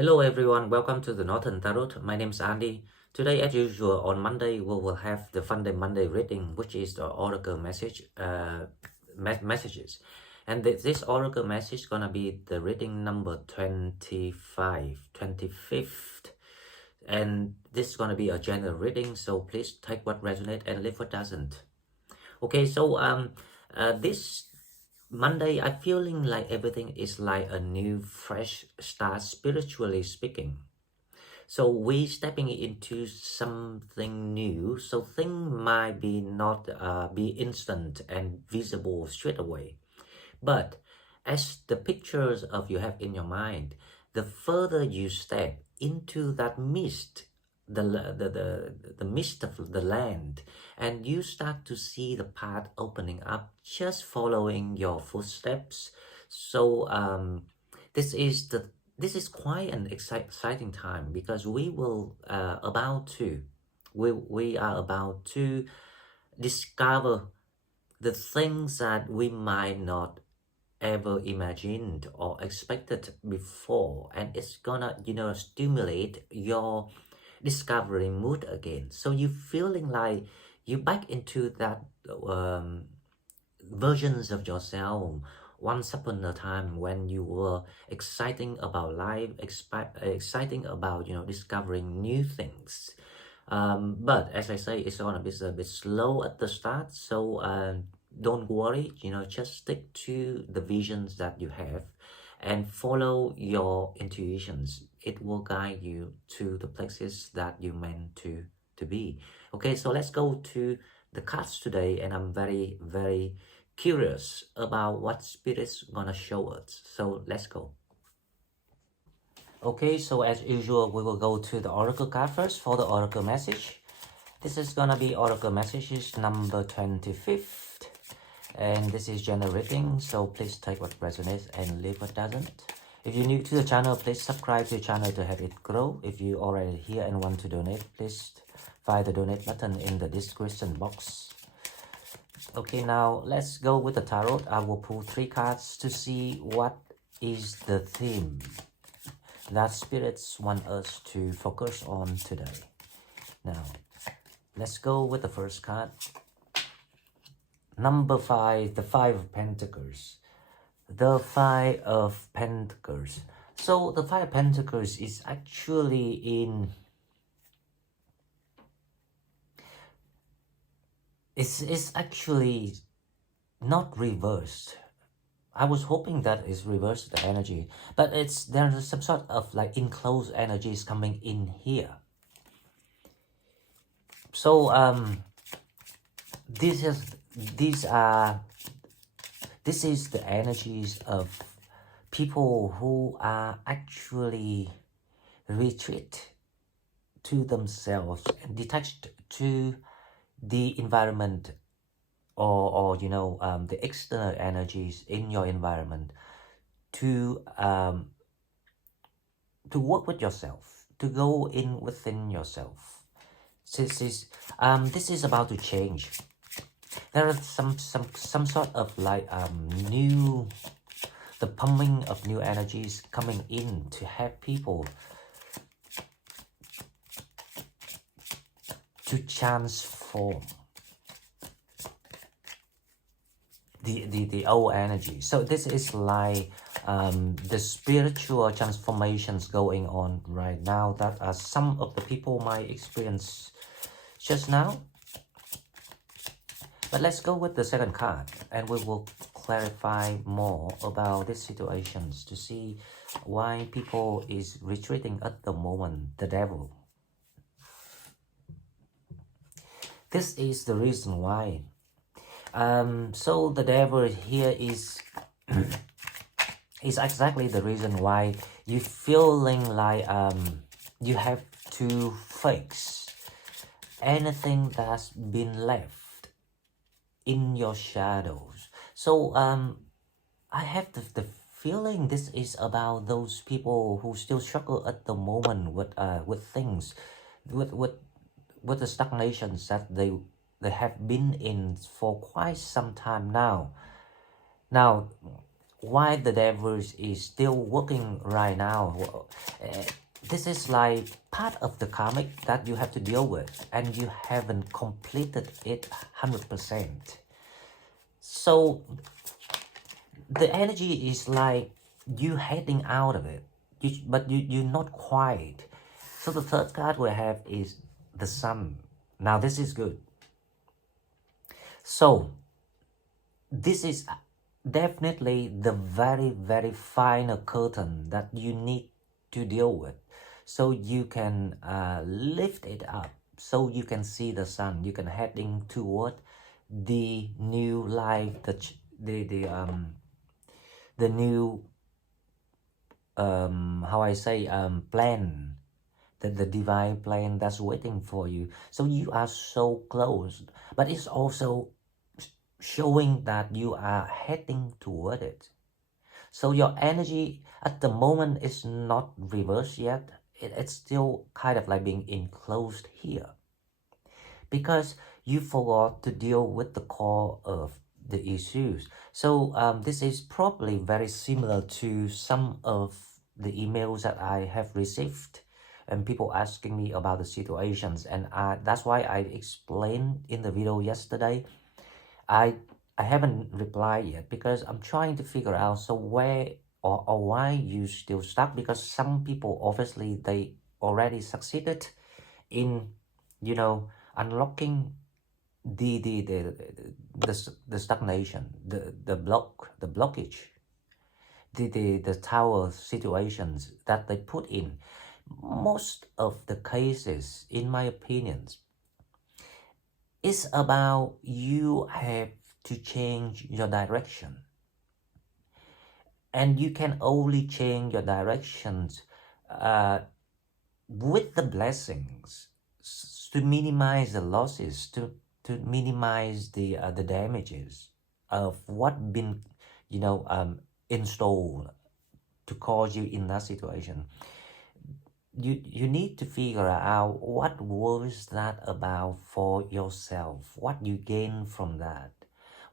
Hello everyone, welcome to the Northern Tarot. My name is Andy. Today, as usual, on Monday, we will have the Fun Day Monday reading, which is the Oracle messages. And this Oracle message is gonna be the reading number 25th. And this is gonna be a general reading, so please take what resonates and leave what doesn't. Okay, so this Monday, I'm feeling like everything is like a new, fresh start, spiritually speaking. So we stepping into something new. So things might be not be instant and visible straight away. But as the pictures of you have in your mind, the further you step into that mist, the mist of the land, and you start to see the path opening up, just following your footsteps. So this is quite an exciting time, because we are about to discover the things that we might not ever imagined or expected before, and it's gonna stimulate your discovery mood again. So you feeling like you back into that versions of yourself once upon a time, when you were exciting about life, exciting about discovering new things. But as I say, it's gonna be a bit slow at the start, so don't worry, just stick to the visions that you have and follow your intuitions. It will guide you to the places that you meant to be. Okay, so let's go to the cards today, and I'm very, very curious about what spirit's gonna show us. So let's go. Okay, so as usual, we will go to the oracle card first for the oracle message. This is gonna be oracle messages number 25th, and this is general reading, so please take what resonates and leave what doesn't. If you're new to the channel, please subscribe to the channel to help it grow. If you're already here and want to donate, please find the donate button in the description box. Okay, now let's go with the tarot. I will pull 3 cards to see what is the theme that spirits want us to focus on today. Now, let's go with the first card. Number 5, the 5 of Pentacles. The 5 of Pentacles. So the 5 of Pentacles is actually in... It's actually not reversed. I was hoping that it's reversed the energy, but there's some sort of like enclosed energies coming in here. So this is the energies of people who are actually retreat to themselves and detached to the environment, or the external energies in your environment, to work with yourself, to go in within yourself. This is about to change. There are some sort of like the pumping of new energies coming in to help people to transform the old energy. So this is like the spiritual transformations going on right now that some of the people might experience just now. But let's go with the second card, and we will clarify more about these situations to see why people is retreating at the moment. The Devil. This is the reason why. So the Devil here is is exactly the reason why you feeling like you have to fix anything that's been left in your shadows. So I have the feeling this is about those people who still struggle at the moment with things, with the stagnations that they have been in for quite some time now. Now, why the devil is still working right now. This is like part of the karmic that you have to deal with, and you haven't completed it 100%. So the energy is like you heading out of it, but you're not quite. So the third card we have is the sun. Now this is good. So this is definitely the very final curtain that you need to deal with, so you can lift it up, so you can see the sun, you can heading toward the new life, the new how I say plan, the divine plan that's waiting for you. So you are so close, but it's also showing that you are heading toward it. So your energy at the moment is not reversed yet. It's still kind of like being enclosed here, because you forgot to deal with the core of the issues. So this is probably very similar to some of the emails that I have received, and people asking me about the situations, and that's why I explained in the video yesterday. I haven't replied yet because I'm trying to figure out so where or why you still stuck, because some people obviously they already succeeded in, you know, unlocking the stagnation, the blockage, the tower situations that they put in. Most of the cases, in my opinions, it's about you have to change your direction, and you can only change your directions with the blessings, to minimize the losses, to minimize the damages of what been, you know, installed to cause you in that situation. You need to figure out what was that about for yourself, what you gain from that,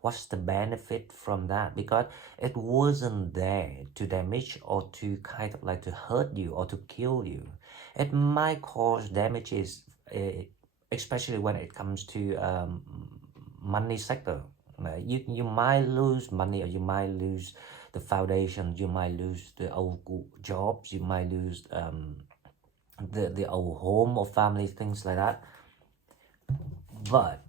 what's the benefit from that, because it wasn't there to damage or to kind of like to hurt you or to kill you. It might cause damages, especially when it comes to money sector. You might lose money, or you might lose the foundation, you might lose the old jobs, you might lose the old home or family, things like that. But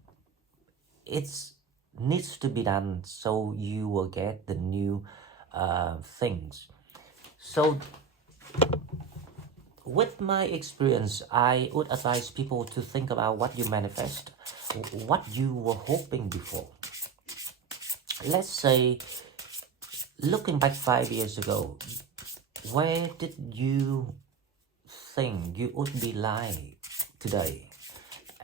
it's needs to be done, so you will get the new things. So with my experience, I would advise people to think about what you manifest, what you were hoping before. Let's say, looking back 5 years ago, where did you think you would be like today?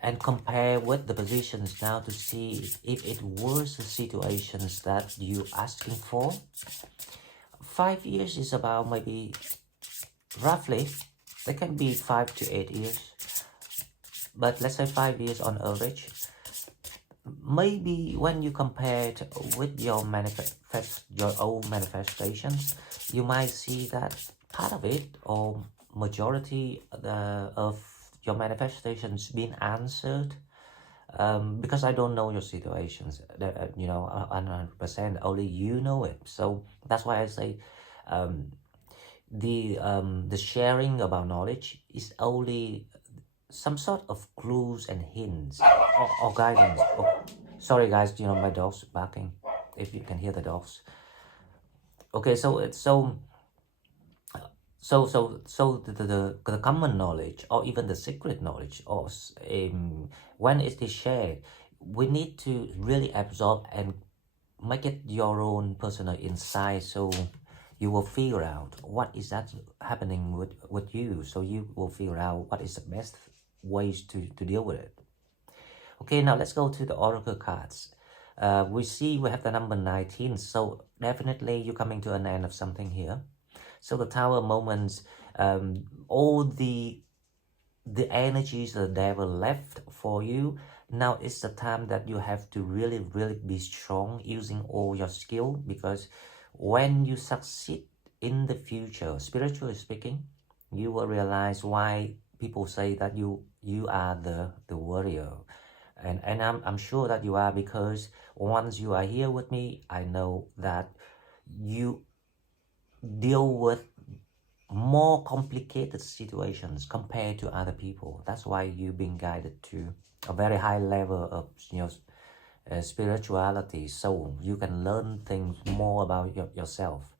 And compare with the positions now to see if it was the situations that you asking for. 5 years is about maybe roughly, they can be 5 to 8 years, but let's say 5 years on average. Maybe when you compare it with your own manifestations, you might see that part of it, or majority of your manifestations being answered, because I don't know your situations, you know, 100%. Only you know it. So that's why I say the sharing about knowledge is only some sort of clues and hints, or guidance. Oh, sorry guys, you know, my dog's barking, if you can hear the dogs. Okay, so it's so the common knowledge, or even the secret knowledge, or when it is shared, we need to really absorb and make it your own personal insight, so you will figure out what is that happening with you, so you will figure out what is the best ways to deal with it. Okay, now let's go to the oracle cards. We see we have the number 19, so definitely you're coming to an end of something here. So the tower moments, all the energies the devil left for you, now it's the time that you have to really be strong, using all your skill, because when you succeed in the future, spiritually speaking, you will realize why people say that you are the warrior. And I'm sure that you are, because once you are here with me, I know that you deal with more complicated situations compared to other people. That's why you've been guided to a very high level of spirituality, so you can learn things more about yourself.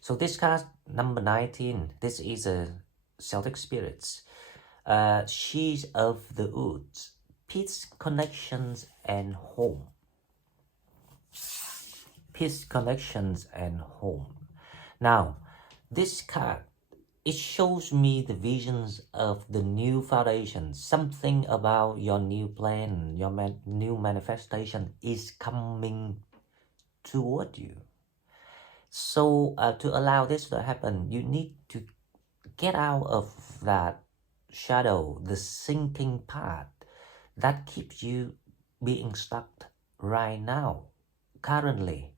So this card number 19, this is a Celtic spirits. She's of the woods, peace, connections, and home. Peace, connections, and home. Now, this card, it shows me the visions of the new foundation. Something about your new plan, your new manifestation is coming toward you. So to allow this to happen, you need to get out of that shadow, the sinking part that keeps you being stuck right now. Currently,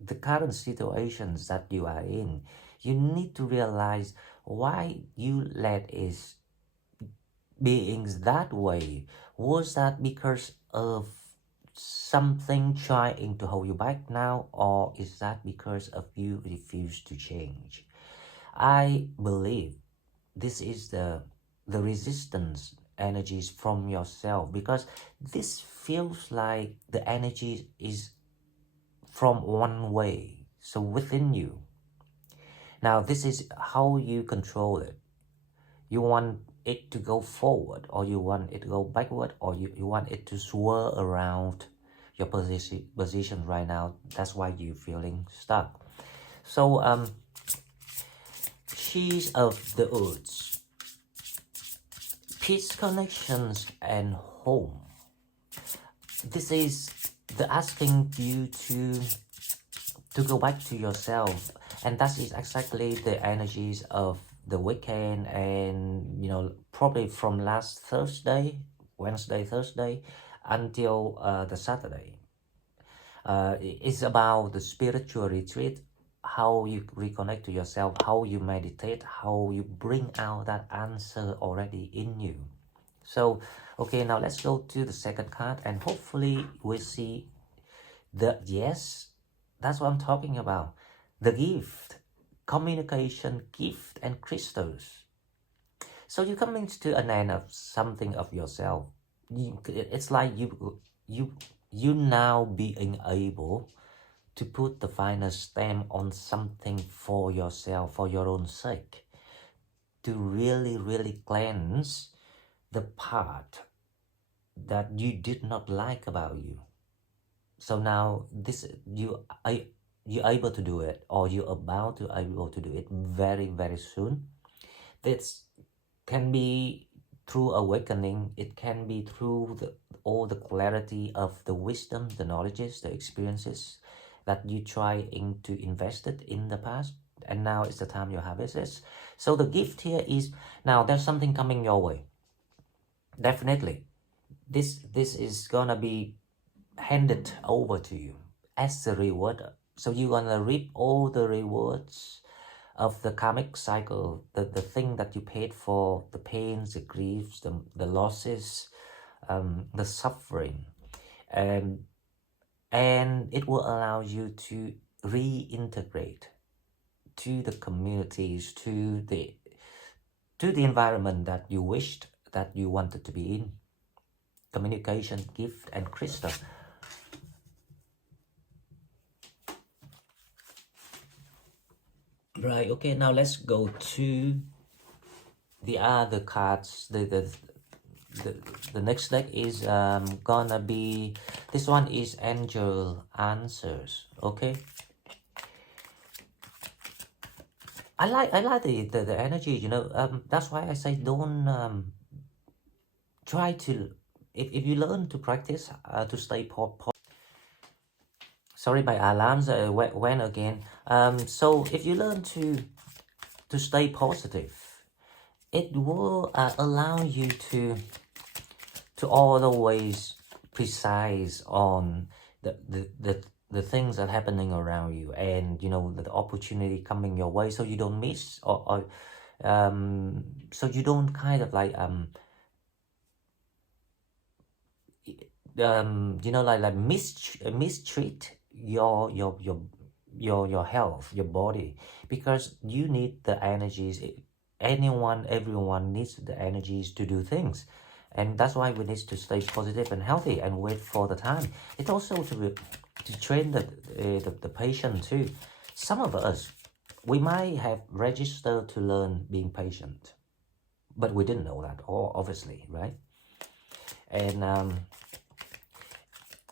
the current situations that you are in, you need to realize why you let it being that way. Was that because of something trying to hold you back now, or is that because of you refuse to change? I believe this is the resistance energies from yourself, because this feels like the energy is from one way, so within you. Now this is how you control it. You want it to go forward, or you want it to go backward, or you want it to swirl around your position right now. That's why you're feeling stuck. So she's of the woods, peace, connections, and home. This is the asking you to go back to yourself, and that is exactly the energies of the weekend, and probably from last Thursday, Wednesday, Thursday, until the Saturday. It's about the spiritual retreat, how you reconnect to yourself, how you meditate, how you bring out that answer already in you. So okay, now let's go to the second card, and hopefully we see the yes, that's what I'm talking about. The gift, communication, gift, and crystals. So you're coming to an end of something of yourself. It's like you now being able to put the final stamp on something for yourself, for your own sake, to really cleanse the part that you did not like about you. So now this you're able to do it, or you're about to able to do it very soon. This can be through awakening. It can be through all the clarity of the wisdom, the knowledges, the experiences that you trying to invest it in the past, and now it's the time you harvest it. So the gift here is, now there's something coming your way. Definitely, this is gonna be handed over to you as a reward. So you're gonna reap all the rewards of the karmic cycle, the thing that you paid for, the pains, the griefs, the losses, the suffering, and it will allow you to reintegrate to the communities, to the environment that you wished, that you wanted to be in. Communication, gift, and crystal. Right, okay, now let's go to the other cards. The next deck is gonna be, this one is Angel Answers. Okay, I like the energy, that's why I say don't try to, if you learn to practice to stay sorry, my alarms went again. So if you learn to stay positive, it will allow you to always precise on the things that happening around you, and you know the opportunity coming your way, so you don't miss, or so you don't kind of like you know, like mistreat your health, your body, because you need the energies. Everyone needs the energies to do things, and that's why we need to stay positive and healthy and wait for the time. It's also to train the patient too. Some of us, we might have registered to learn being patient, but we didn't know that, or obviously, right? And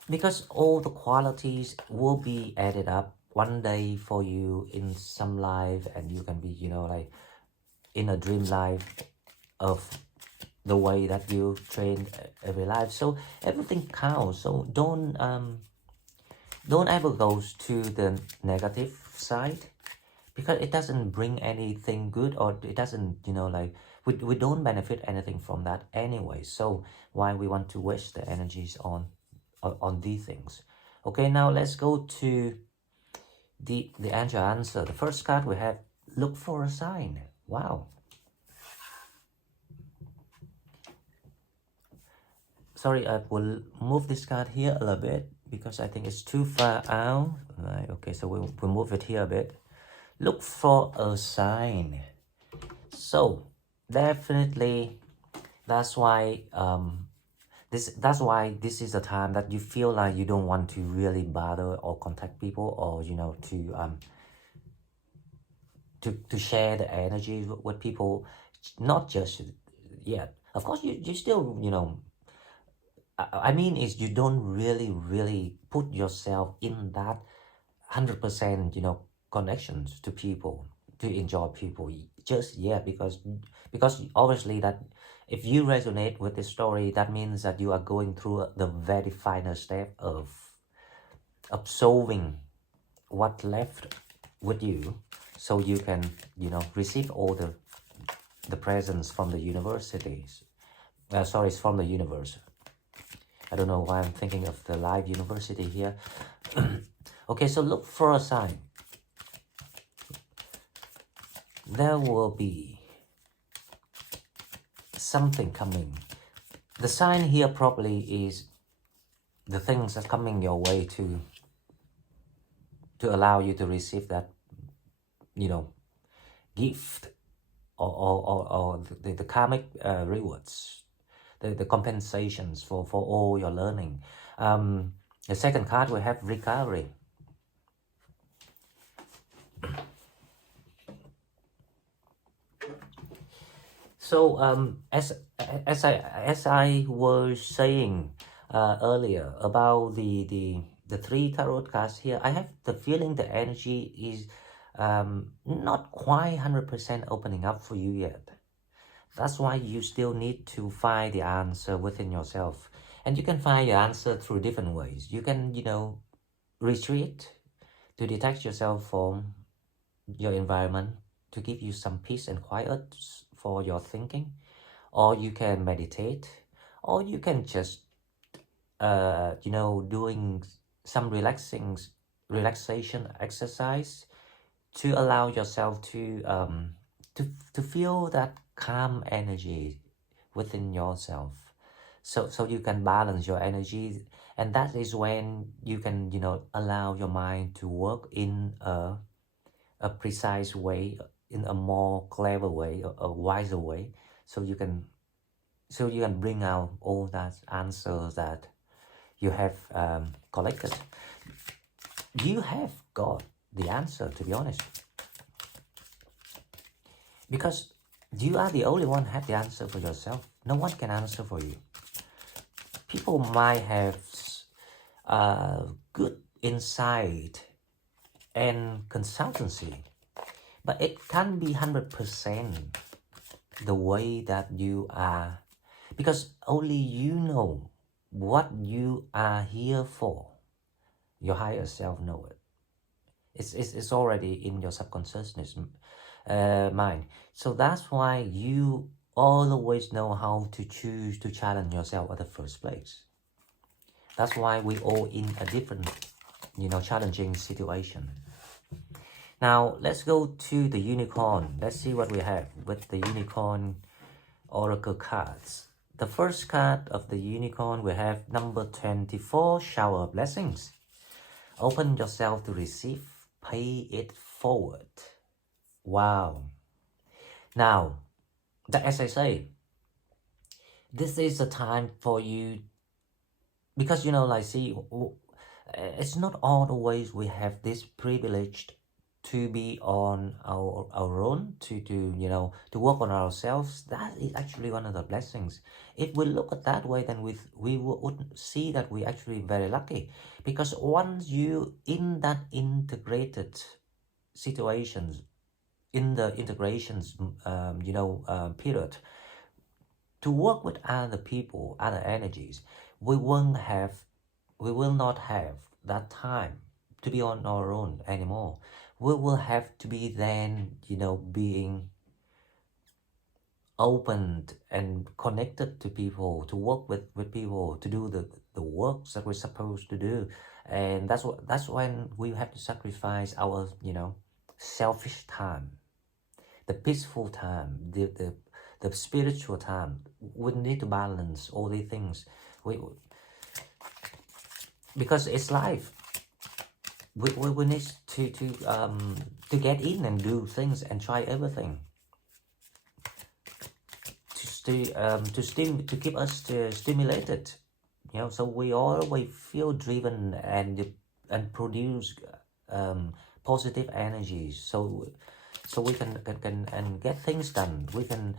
because all the qualities will be added up one day for you in some life, and you can be, you know, like in a dream life of the way that you train every life. So everything counts. So don't ever go to the negative side, because it doesn't bring anything good, or it doesn't, you know, like we don't benefit anything from that anyway. So why we want to waste the energies on these things? Okay, now let's go to the angel answer. The first card we have, look for a sign. Wow. Sorry, I will move this card here a little bit because I think it's too far out. Right, okay, so we'll move it here a bit. Look for a sign. So definitely that's why that's why this is a time that you feel like you don't want to really bother or contact people, or you know, to share the energy with people. Not just yet, of course, you still, you know, I mean is you don't really put yourself in that 100%, you know, connections to people, to enjoy people just yet, because obviously that if you resonate with this story, that means that you are going through the very final step of absorbing what left with you, so you can, you know, receive all the presence from the universities. Sorry, it's from the universe. I don't know why I'm thinking of the live university here. Okay, so look for a sign. There will be something coming. The sign here probably is the things that coming your way to allow you to receive that, you know, gift, or the karmic rewards, the compensations for all your learning. The second card we have recovery. So as I was saying earlier about the three tarot cards here, I have the feeling the energy is not quite 100% opening up for you yet. That's why you still need to find the answer within yourself. And you can find your answer through different ways. You can, you know, retreat to detach yourself from your environment, to give you some peace and quiet for your thinking. Or you can meditate. Or you can just, you know, doing some relaxation exercise to allow yourself to feel that calm energy within yourself, so you can balance your energy. And that is when you can, you know, allow your mind to work in a precise way, in a more clever way, a wiser way, so you can bring out all that answers that you have collected. You have got the answer, to be honest, because you are the only one have the answer for yourself. No one can answer for you. People might have good insight and consultancy, but it can't be 100% the way that you are, because only you know what you are here for. Your higher self know it. It's already in your subconsciousness mind. So that's why you always know how to choose to challenge yourself at the first place. That's why we all in a different challenging situation. Now let's go to the unicorn. Let's see what we have with the unicorn oracle cards. The first card of the unicorn, we have number 24, shower of blessings. Open yourself to receive, pay it forward. Wow. Now, as I say, this is the time for you, because it's not always we have this privilege to be on our own, to work on ourselves. That is actually one of the blessings. If we look at that way, then we would see that we actually very lucky, because once you in that integrated situations, in the integrations period, to work with other people, other energies, we will not have that time to be on our own anymore. We will have to be then, being opened and connected to people, to work with people, to do the works that we're supposed to do. And that's when we have to sacrifice our, selfish time, the peaceful time, the spiritual time. We need to balance all these things. Because it's life. We need to get in and do things and try everything to keep us stimulated, so we always feel driven and produce positive energies, so we can and get things done. We can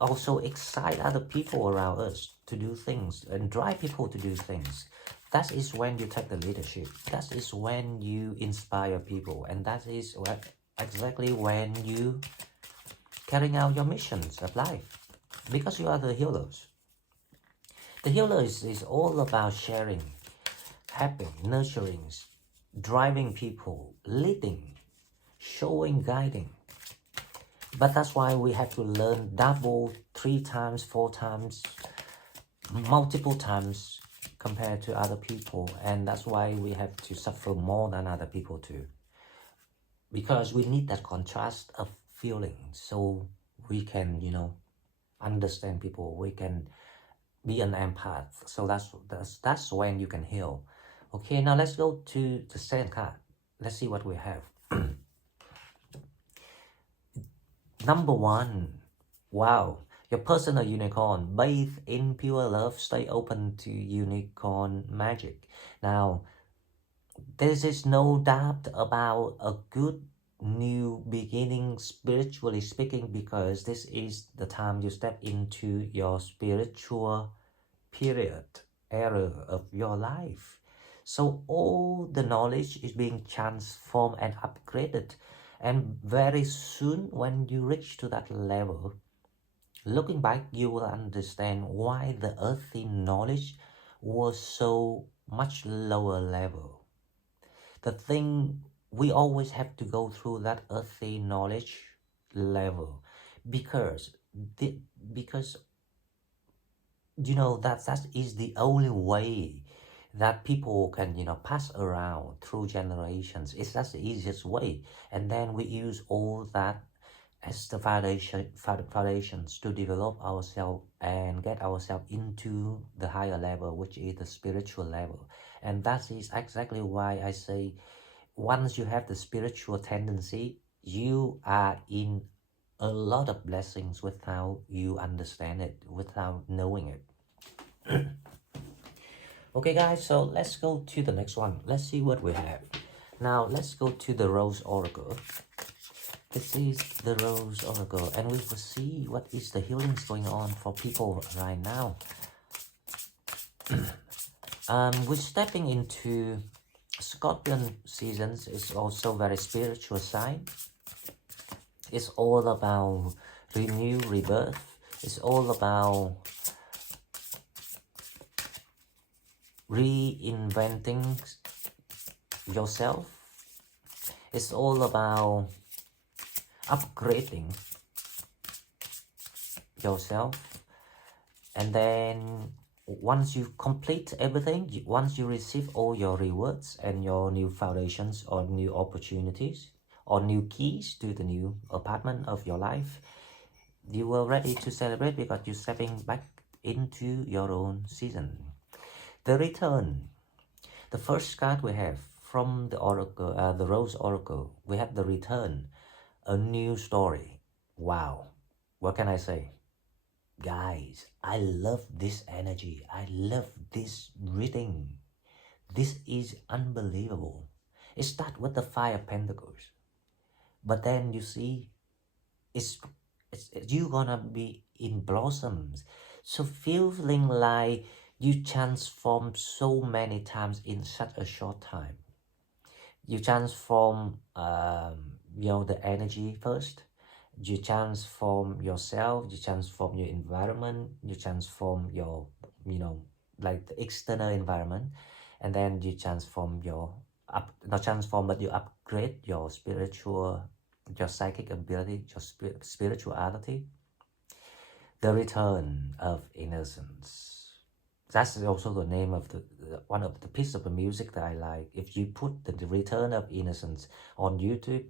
also excite other people around us to do things and drive people to do things. That is when you take the leadership. That is when you inspire people, and that is exactly when you carrying out your missions of life, because you are the healers. The healer is all about sharing, helping, nurturing, driving people, leading, showing, guiding. But that's why we have to learn double, 3 times, 4 times, multiple times compared to other people. And that's why we have to suffer more than other people too, because we need that contrast of feeling, so we can understand people, we can be an empath. So that's when you can heal. Okay, now let's go to the second card. Let's see what we have. Number 1, wow, your personal unicorn, bathe in pure love, stay open to unicorn magic. Now, there is no doubt about a good new beginning, spiritually speaking, because this is the time you step into your spiritual era of your life. So all the knowledge is being transformed and upgraded. And very soon, when you reach to that level, looking back, you will understand why the earthly knowledge was so much lower level. The thing, we always have to go through that earthly knowledge level, because that is the only way that people can pass around through generations. It's just the easiest way. And then we use all that as the foundations to develop ourselves and get ourselves into the higher level, which is the spiritual level. And that is exactly why I say, once you have the spiritual tendency, you are in a lot of blessings without you understand it, without knowing it. Okay guys, so let's go to the next one. Let's see what we have. Now let's go to the Rose Oracle. This is the Rose Oracle, and we will see what is the healings going on for people right now. We're stepping into Scorpion seasons. Is also very spiritual sign. It's all about renew, rebirth. It's all about reinventing yourself. It's all about upgrading yourself, and then once you complete everything, once you receive all your rewards and your new foundations or new opportunities or new keys to the new apartment of your life, you were ready to celebrate because you're stepping back into your own season. The return. The first card we have from the oracle, the Rose Oracle, we have the return, a new story. Wow, what can I say? Guys, I love this energy. I love this reading. This is unbelievable. It starts with the Five of Pentacles. But then you see, it's you gonna be in blossoms. So feeling like you transform so many times in such a short time. You transform, the energy first. You transform yourself, you transform your environment, you transform your, like the external environment, and then you transform your, not transform, but you upgrade your psychic ability, your spirituality. The return of innocence. That's also the name of the one of the piece of the music that I like. If you put the return of innocence on YouTube,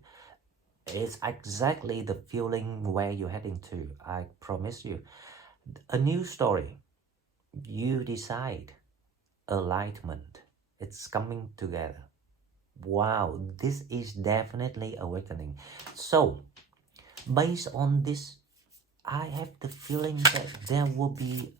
it's exactly the feeling where you're heading to. I promise you. A new story. You decide. Enlightenment. It's coming together. Wow, this is definitely awakening. So, based on this, I have the feeling that there will be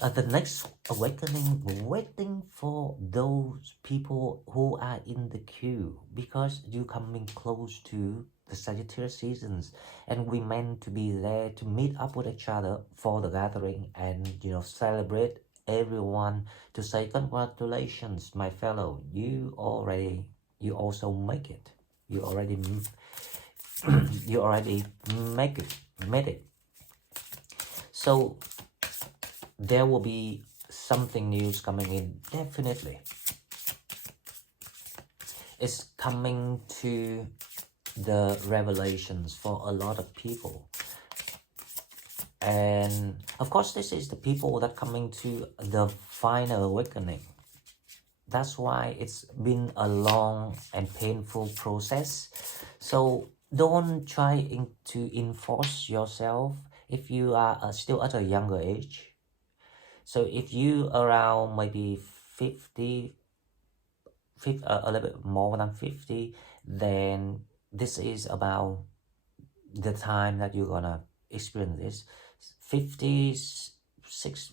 the next awakening waiting for those people who are in the queue, because you're coming close to the Sagittarius seasons and we meant to be there to meet up with each other for the gathering and celebrate everyone, to say congratulations my fellow, you also make it, you already you already made it. So there will be something new coming in, definitely. It's coming to the revelations for a lot of people. And of course, this is the people that coming to the final awakening. That's why it's been a long and painful process. So don't try to enforce yourself if you are still at a younger age. So if you around maybe 50, a little bit more than 50, then this is about the time that you're gonna experience this. 50,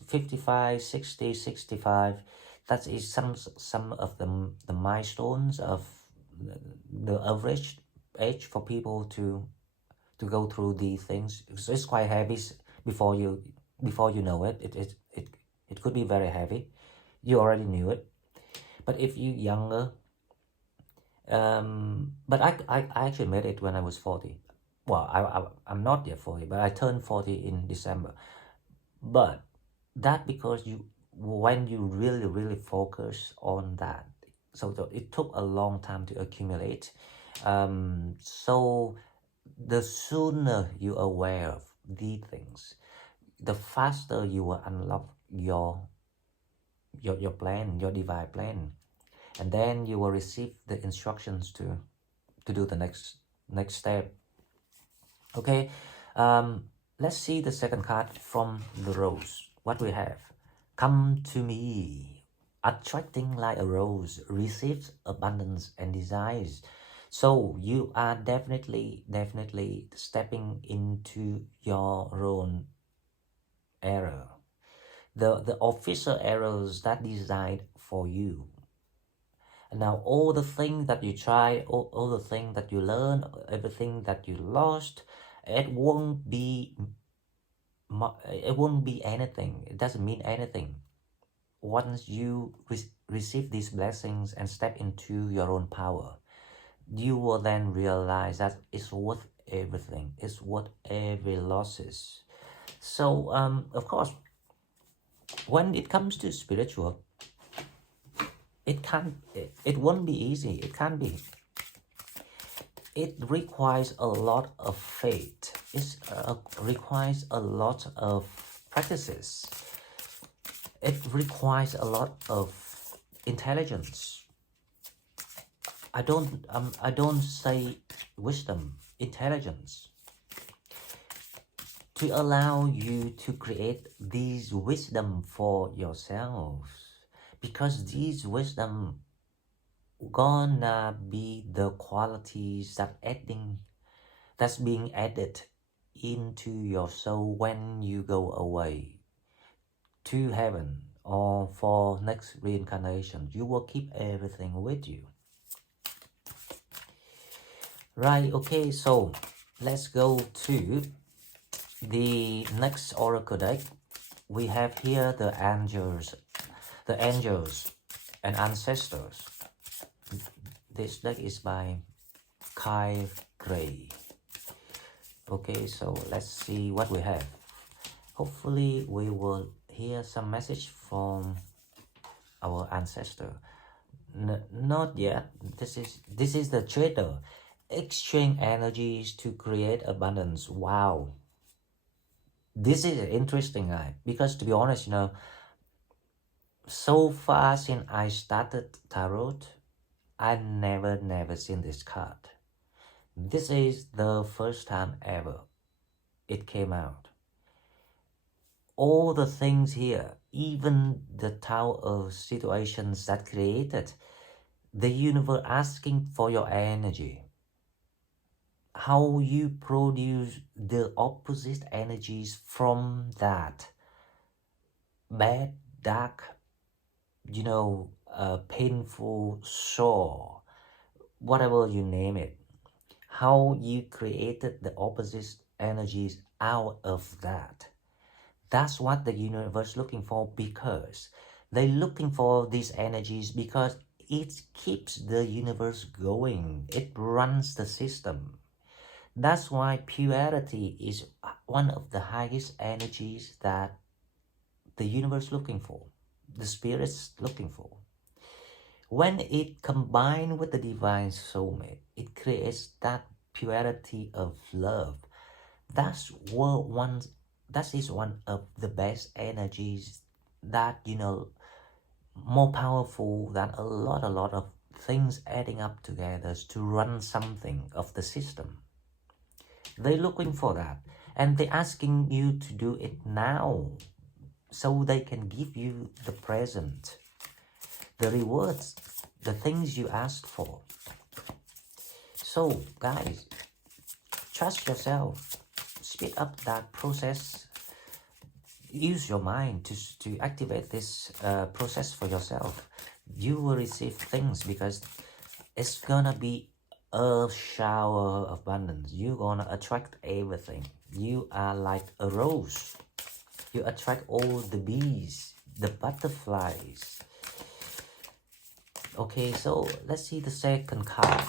55, 60, 65, that is some of the milestones of the average age for people to go through these things. So it's quite heavy before you know it. It could be very heavy. You already knew it. But if you younger, but I actually made it when I was 40. Well, I'm not yet 40, but I turned 40 in December. But that because when you really focus on that, so it took a long time to accumulate. So the sooner you're aware of these things, the faster you will unlock your plan, your divine plan, and then you will receive the instructions to do the next step. Okay, let's see the second card from the rose. What we have: come to me, attracting like a rose, receives abundance and desires. So you are definitely stepping into your own era, the official eras that designed for you. And now all the things that you try, all the things that you learn, everything that you lost, it won't be anything. It doesn't mean anything. Once you receive these blessings and step into your own power, you will then realize that it's worth everything. It's worth every losses. So of course, when it comes to spiritual, it won't be easy. It can't be. It requires a lot of faith. It requires a lot of practices. it requires a lot of intelligence. I don't say wisdom, intelligence, to allow you to create these wisdom for yourselves, because these wisdom gonna be the qualities that's being added into your soul when you go away to heaven or for next reincarnation. You will keep everything with you. Right, okay, so let's go to the next oracle deck. We have here the angels and ancestors. This deck is by Kai Gray. Okay, so let's see what we have. Hopefully we will hear some message from our ancestor. Not yet. This is the trader. Exchange energies to create abundance. Wow. This is interesting, because to be honest, so far since I started tarot, I never seen this card. This is the first time ever it came out. All the things here, even the Tower of situations that created, the universe asking for your energy. How you produce the opposite energies from that bad, dark, painful, sore, whatever you name it. How you created the opposite energies out of that. That's what the universe looking for, because they're looking for these energies because it keeps the universe going. It runs the system. That's why purity is one of the highest energies that the universe looking for, the spirits looking for. When it combined with the divine soulmate, it creates that purity of love. That is one of the best energies that, more powerful than a lot of things adding up together to run something of the system. They're looking for that, and they're asking you to do it now so they can give you the present, the rewards, the things you asked for. So guys, trust yourself, speed up that process, use your mind to activate this process for yourself. You will receive things because it's gonna be a shower of abundance. You're gonna attract everything. You are like a rose. You attract all the bees, the butterflies. Okay, so let's see the second card.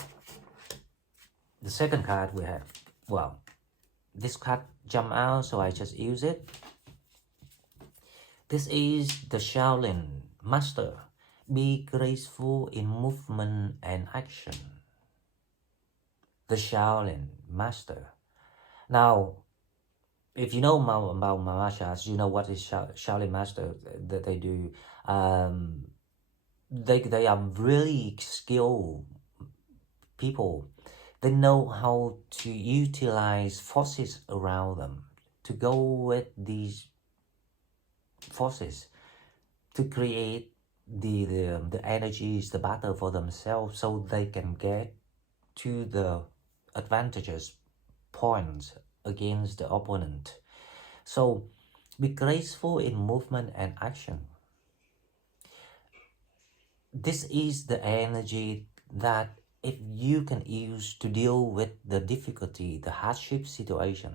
The second card we have, well, this card jumped out, so I just use it. This is the Shaolin Master. Be graceful in movement and action. The Shaolin Master. Now, if you know about martial arts, you know what is Shaolin Master that they do. They are really skilled people. They know how to utilize forces around them, to go with these forces to create the energies, the battle for themselves, so they can get to the advantageous points against the opponent. So be graceful in movement and action. This is the energy that if you can use to deal with the difficulty, the hardship situation,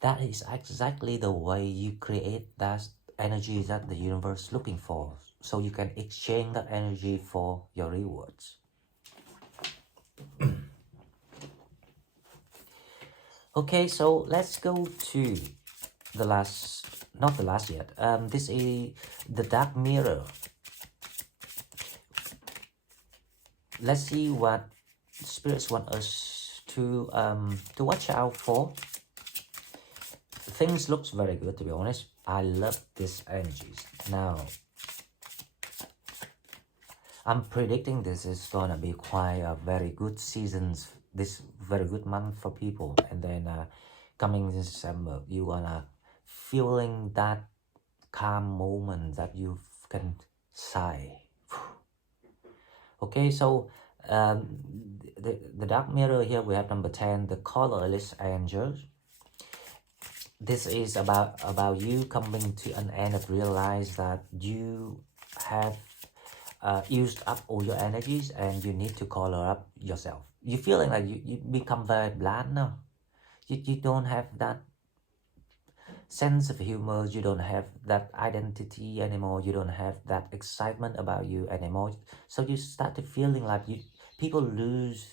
that is exactly the way you create that energy that the universe is looking for. So you can exchange that energy for your rewards. Okay, so let's go to the last, not the last yet. This is the Dark Mirror. Let's see what spirits want us to watch out for. Things looks very good, to be honest. I love these energies. Now, I'm predicting this is gonna be quite a very good seasons, this very good month for people. And then coming in December, you're gonna feeling that calm moment that you can sigh. Okay, so the dark mirror here, we have number 10, the colorless angels. This is about you coming to an end of realize that you have used up all your energies and you need to color up yourself. You're feeling like you become very bland now. You don't have that sense of humor, you don't have that identity anymore, you don't have that excitement about you anymore. So you start to feeling like people lose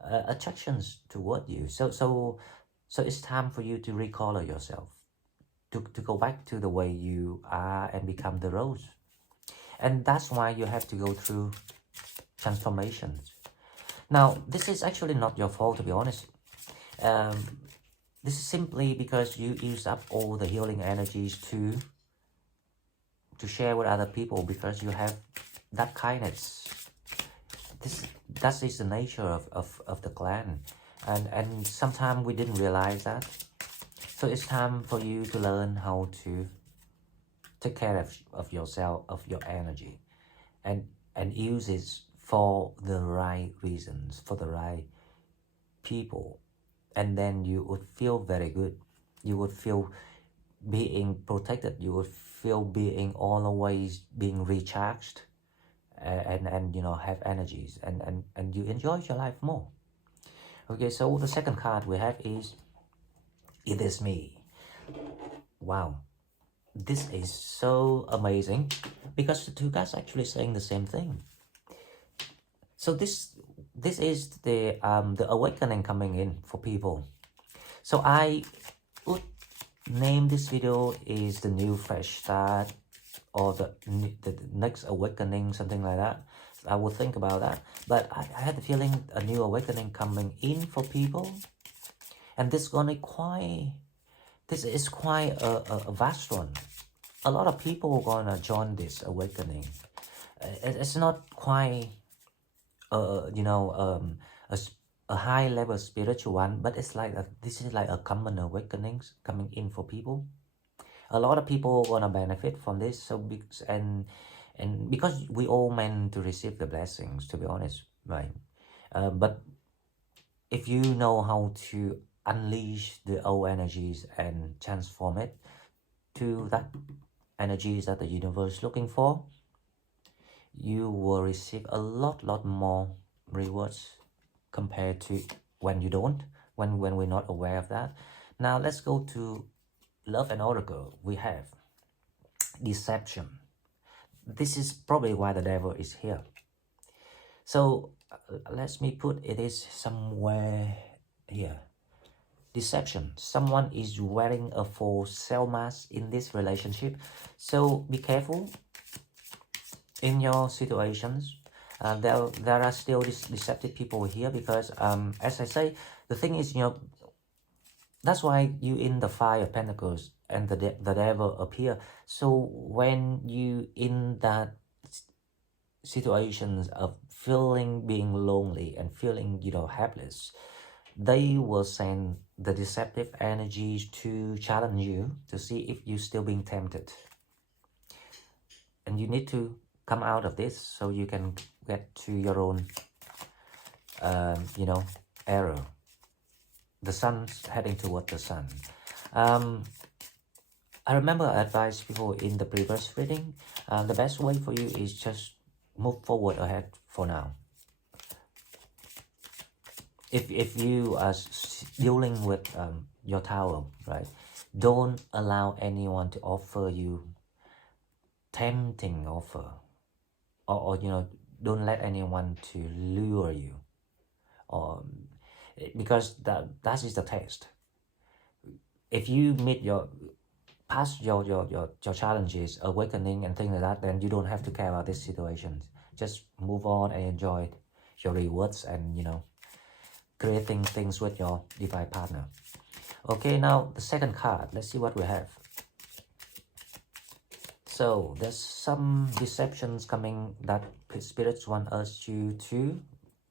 attractions toward you. So it's time for you to recolor yourself, to go back to the way you are and become the rose. And that's why you have to go through transformations. Now, this is actually not your fault, to be honest. This is simply because you use up all the healing energies to share with other people, because you have that kindness. That is the nature of the clan. And sometimes we didn't realize that. So it's time for you to learn how to take care of yourself, of your energy, and use it for the right reasons, for the right people. And then you would feel very good. You would feel being protected. You would feel being always being recharged, and you know, have energies, and you enjoy your life more. Okay, so the second card we have is It Is Me. Wow, this is so amazing, because the two guys actually saying the same thing. So this is the awakening coming in for people. So I would name this video is the new fresh start, or the next awakening, something like that. I would think about that, but I had the feeling a new awakening coming in for people, and this is quite a vast one. A lot of people are gonna join this awakening. It's not quite you know, a high level spiritual one, but it's like this is like a common awakening coming in for people. A lot of people are gonna benefit from this. So and because we all meant to receive the blessings, to be honest, right? But if you know how to unleash the old energies and transform it to that energies that the universe is looking for, you will receive a lot more rewards compared to when you don't, when we're not aware of that. Now let's go to Love and Oracle. We have deception. This is probably why the devil is here. So let me put it is somewhere here. Deception. Someone is wearing a false self mask in this relationship. So be careful in your situations. There are still these deceptive people here, because as I say, the thing is, you know, that's why you in the Five of Pentacles and the devil appear. So when you in that situations of feeling being lonely and feeling, you know, helpless, they will send the deceptive energies to challenge you, to see if you're still being tempted. And you need to come out of this so you can get to your own you know, error. The sun's heading toward the sun. I remember I advised people in the previous reading, the best way for you is just move forward ahead for now. If you are dealing with your tower, right, don't allow anyone to offer you tempting offer, or you know, don't let anyone to lure you, or because that is the test. If you meet your past your challenges, awakening and things like that, then you don't have to care about these situations. Just move on and enjoy your rewards, and you know, creating things with your divine partner. Okay, now the second card, let's see what we have. So there's some deceptions coming that spirits want us to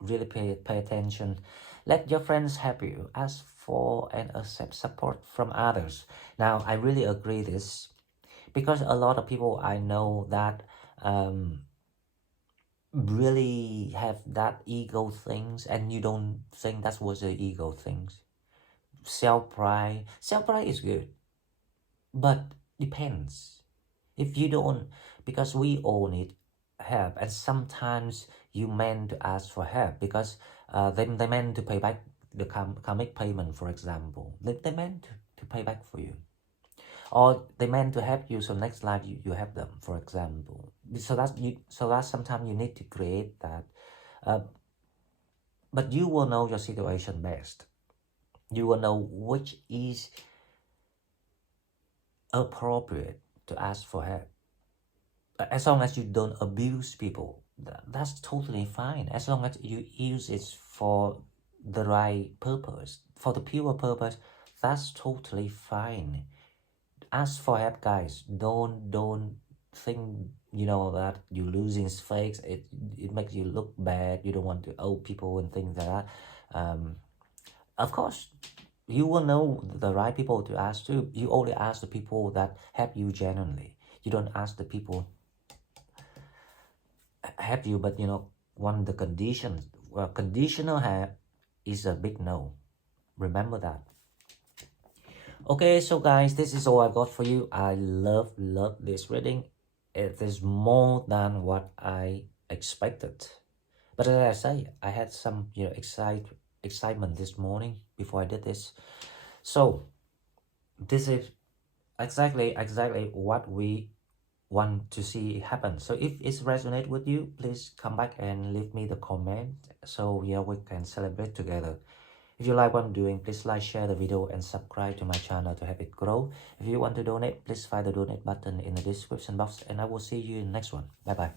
really pay attention. Let your friends help you. Ask for and accept support from others. Now I really agree this, because a lot of people I know that really have that ego things, and you don't think that was the ego things. Self pride is good, but depends. If you don't, because we all need help, and sometimes you meant to ask for help because they meant to pay back the karmic payment, for example. They meant to pay back for you, or they meant to help you, so next life you help them, for example. So that's sometimes you need to create that, uh, but you will know your situation best. You will know which is appropriate to ask for help. As long as you don't abuse people, that's totally fine. As long as you use it for the right purpose, for the pure purpose, that's totally fine. Ask for help, guys. Don't think that you losing fakes. It makes you look bad. You don't want to owe people and things like that. Of course, you will know the right people to ask to. You only ask the people that help you genuinely. You don't ask the people help you, but want the conditions. Well, conditional help is a big no. Remember that. Okay, so guys, this is all I got for you. I love this reading. It is more than what I expected. But as I say, I had some excitement this morning before I did this. So this is exactly what we want to see happen. So if it resonates with you, please come back and leave me the comment, so we can celebrate together. If you like what I'm doing, please like, share the video, and subscribe to my channel to help it grow. If you want to donate, please find the donate button in the description box, and I will see you in the next one. Bye bye.